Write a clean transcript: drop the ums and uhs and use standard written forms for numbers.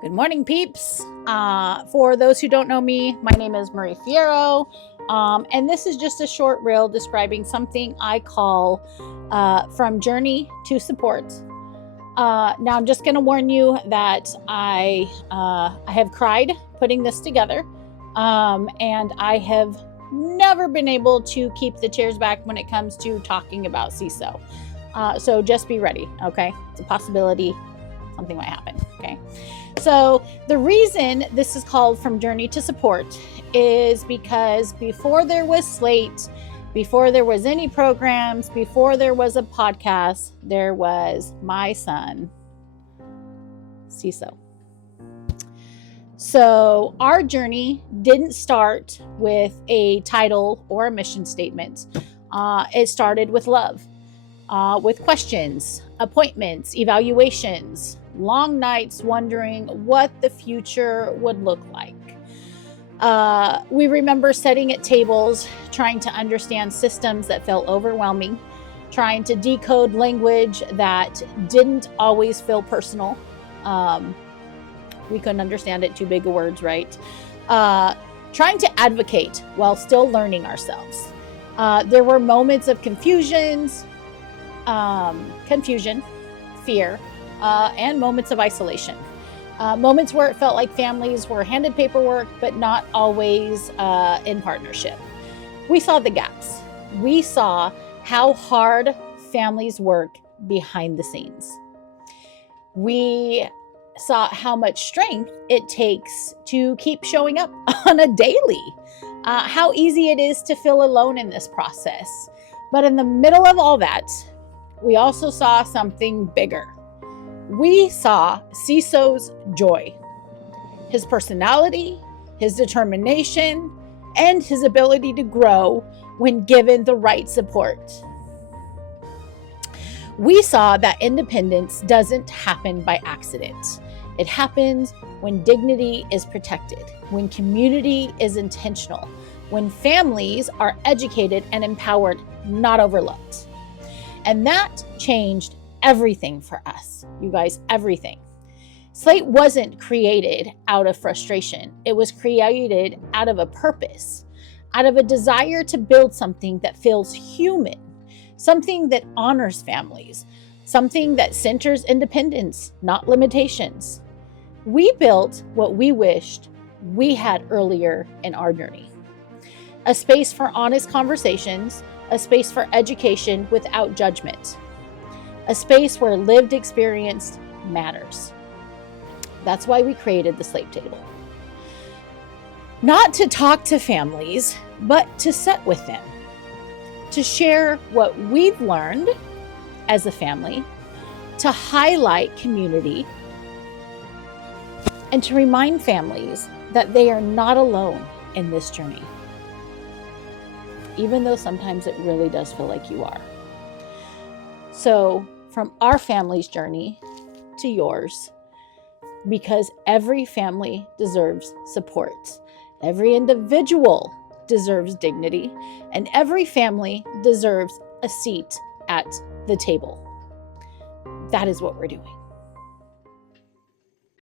Good morning, peeps. For those who don't know me, my name is Marie Fierro, and this is just a short reel describing something I call from journey to support. Now, I'm just going to warn you that I have cried putting this together, and I have never been able to keep the chairs back when it comes to talking about Cizo. So just be ready, okay? It's a possibility something might happen, okay? So the reason this is called From Journey to Support is because before there was Slate, before there was any programs, before there was a podcast, there was my son, Cizo. So our journey didn't start with a title or a mission statement. It started with love, with questions, appointments, evaluations, long nights wondering what the future would look like. We remember sitting at tables, trying to understand systems that felt overwhelming, trying to decode language that didn't always feel personal. We couldn't understand it, too big of words, right? Trying to advocate while still learning ourselves. There were moments of confusion, fear, and moments of isolation. Moments where it felt like families were handed paperwork, but not always in partnership. We saw the gaps. We saw how hard families work behind the scenes. We saw how much strength it takes to keep showing up on a daily. How easy it is to feel alone in this process. But in the middle of all that, we also saw something bigger. We saw Cizo's joy, his personality, his determination, and his ability to grow when given the right support. We saw that independence doesn't happen by accident. It happens when dignity is protected, when community is intentional, when families are educated and empowered, not overlooked. And that changed everything for us, you guys, everything. Slate wasn't created out of frustration. It was created out of a purpose, out of a desire to build something that feels human, something that honors families, something that centers independence, not limitations. We built what we wished we had earlier in our journey. A space for honest conversations, a space for education without judgment, a space where lived experience matters. That's why we created the Slate table. Not to talk to families, but to sit with them, to share what we've learned as a family, to highlight community, and to remind families that they are not alone in this journey, even though sometimes it really does feel like you are. So, from our family's journey to yours, because every family deserves support, every individual deserves dignity, and every family deserves a seat at the table. That is what we're doing.